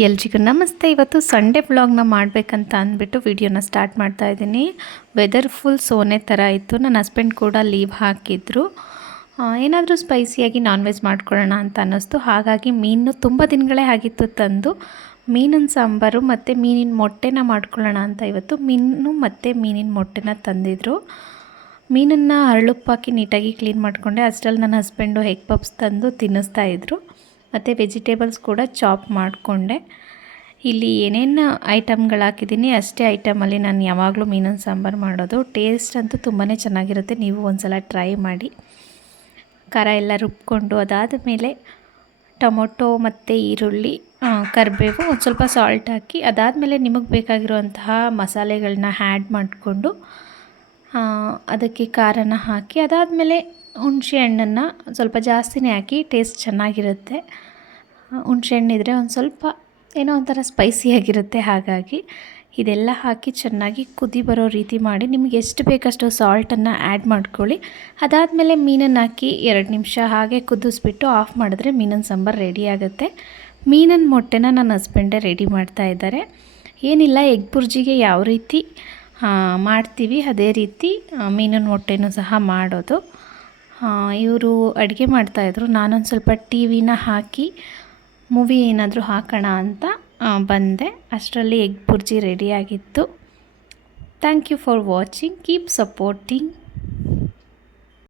ಎಲ್ರಿಗೂ ನಮಸ್ತೆ. ಇವತ್ತು ಸಂಡೇ ವ್ಲಾಗ್ನ ಮಾಡಬೇಕಂತ ಅಂದ್ಬಿಟ್ಟು ವಿಡಿಯೋನ ಸ್ಟಾರ್ಟ್ ಮಾಡ್ತಾ ಇದ್ದೀನಿ. ವೆದರ್ ಫುಲ್ ಸೋನೆ ಥರ ಇತ್ತು. ನನ್ನ ಹಸ್ಬೆಂಡ್ ಕೂಡ ಲೀವ್ ಹಾಕಿದ್ರು. ಏನಾದರೂ ಸ್ಪೈಸಿಯಾಗಿ ನಾನ್ ವೆಜ್ ಮಾಡ್ಕೊಳ್ಳೋಣ ಅಂತ ಅನ್ನಿಸ್ತು. ಹಾಗಾಗಿ ಮೀನು ತುಂಬ ದಿನಗಳೇ ಆಗಿತ್ತು ತಂದು. ಮೀನಿನ ಸಾಂಬಾರು ಮತ್ತು ಮೀನಿನ ಮೊಟ್ಟೆನ ಮಾಡ್ಕೊಳ್ಳೋಣ ಅಂತ ಇವತ್ತು ಮೀನು ಮತ್ತು ಮೀನಿನ ಮೊಟ್ಟೆನ ತಂದಿದ್ರು. ಮೀನನ್ನು ಹರಳುಪ್ಪಾಕಿ ನೀಟಾಗಿ ಕ್ಲೀನ್ ಮಾಡಿಕೊಂಡೆ. ಅಷ್ಟರಲ್ಲಿ ನನ್ನ ಹಸ್ಬೆಂಡು ಎಗ್ ಪಪ್ಸ್ ತಂದು ತಿನ್ನಿಸ್ತಾಯಿದ್ರು. ಮತ್ತು ವೆಜಿಟೇಬಲ್ಸ್ ಕೂಡ ಚಾಪ್ ಮಾಡಿಕೊಂಡೆ. ಇಲ್ಲಿ ಏನೇನು ಐಟಮ್ಗಳು ಹಾಕಿದ್ದೀನಿ ಅಷ್ಟೇ ಐಟಮಲ್ಲಿ ನಾನು ಯಾವಾಗಲೂ ಮೀನಿನ ಸಾಂಬಾರು ಮಾಡೋದು. ಟೇಸ್ಟ್ ಅಂತೂ ತುಂಬಾ ಚೆನ್ನಾಗಿರುತ್ತೆ. ನೀವು ಒಂದು ಸಲ ಟ್ರೈ ಮಾಡಿ. ಖಾರ ಎಲ್ಲ ರುಬ್ಕೊಂಡು ಅದಾದ ಮೇಲೆ ಟೊಮೊಟೊ ಮತ್ತು ಈರುಳ್ಳಿ, ಕರಿಬೇವು, ಒಂದು ಸ್ವಲ್ಪ ಸಾಲ್ಟ್ ಹಾಕಿ ಅದಾದಮೇಲೆ ನಿಮಗೆ ಬೇಕಾಗಿರುವಂತಹ ಮಸಾಲೆಗಳನ್ನ ಆ್ಯಡ್ ಮಾಡಿಕೊಂಡು ಅದಕ್ಕೆ ಖಾರನ ಹಾಕಿ ಅದಾದಮೇಲೆ ಹುಣಸೆ ಹಣ್ಣನ್ನು ಸ್ವಲ್ಪ ಜಾಸ್ತಿನೇ ಹಾಕಿ ಟೇಸ್ಟ್ ಚೆನ್ನಾಗಿರುತ್ತೆ. ಹುಣಸೆ ಹಣ್ಣಿದ್ರೆ ಒಂದು ಸ್ವಲ್ಪ ಏನೋ ಒಂಥರ ಸ್ಪೈಸಿಯಾಗಿರುತ್ತೆ. ಹಾಗಾಗಿ ಇದೆಲ್ಲ ಹಾಕಿ ಚೆನ್ನಾಗಿ ಕುದಿ ಬರೋ ರೀತಿ ಮಾಡಿ ನಿಮಗೆ ಎಷ್ಟು ಬೇಕಷ್ಟು ಸಾಲ್ಟನ್ನು ಆ್ಯಡ್ ಮಾಡ್ಕೊಳ್ಳಿ. ಅದಾದಮೇಲೆ ಮೀನನ್ನು ಹಾಕಿ 2 ನಿಮಿಷ ಹಾಗೆ ಕುದಿಸ್ಬಿಟ್ಟು ಆಫ್ ಮಾಡಿದ್ರೆ ಮೀನಿನ ಸಾಂಬಾರು ರೆಡಿ ಆಗುತ್ತೆ. ಮೀನಿನ ಮೊಟ್ಟೆನ ನನ್ನ ಹಸ್ಬೆಂಡೇ ರೆಡಿ ಮಾಡ್ತಾ ಇದ್ದಾರೆ. ಏನಿಲ್ಲ, ಎಗ್ ಬುರ್ಜಿಗೆ ಯಾವ ರೀತಿ ಮಾಡ್ತೀವಿ ಅದೇ ರೀತಿ ಮೀನಿನ ಮೊಟ್ಟೆನೂ ಸಹ ಮಾಡೋದು. ಇವರು ಅಡುಗೆ ಮಾಡ್ತಾಯಿದ್ರು. ನಾನೊಂದು ಸ್ವಲ್ಪ ಟಿ ವಿನ ಹಾಕಿ ಮೂವಿ ಏನಾದರೂ ಹಾಕೋಣ ಅಂತ ಬಂದೆ. ಅಷ್ಟರಲ್ಲಿ ಎಗ್ ಬುರ್ಜಿ ರೆಡಿಯಾಗಿತ್ತು. Thank you for watching. Keep supporting.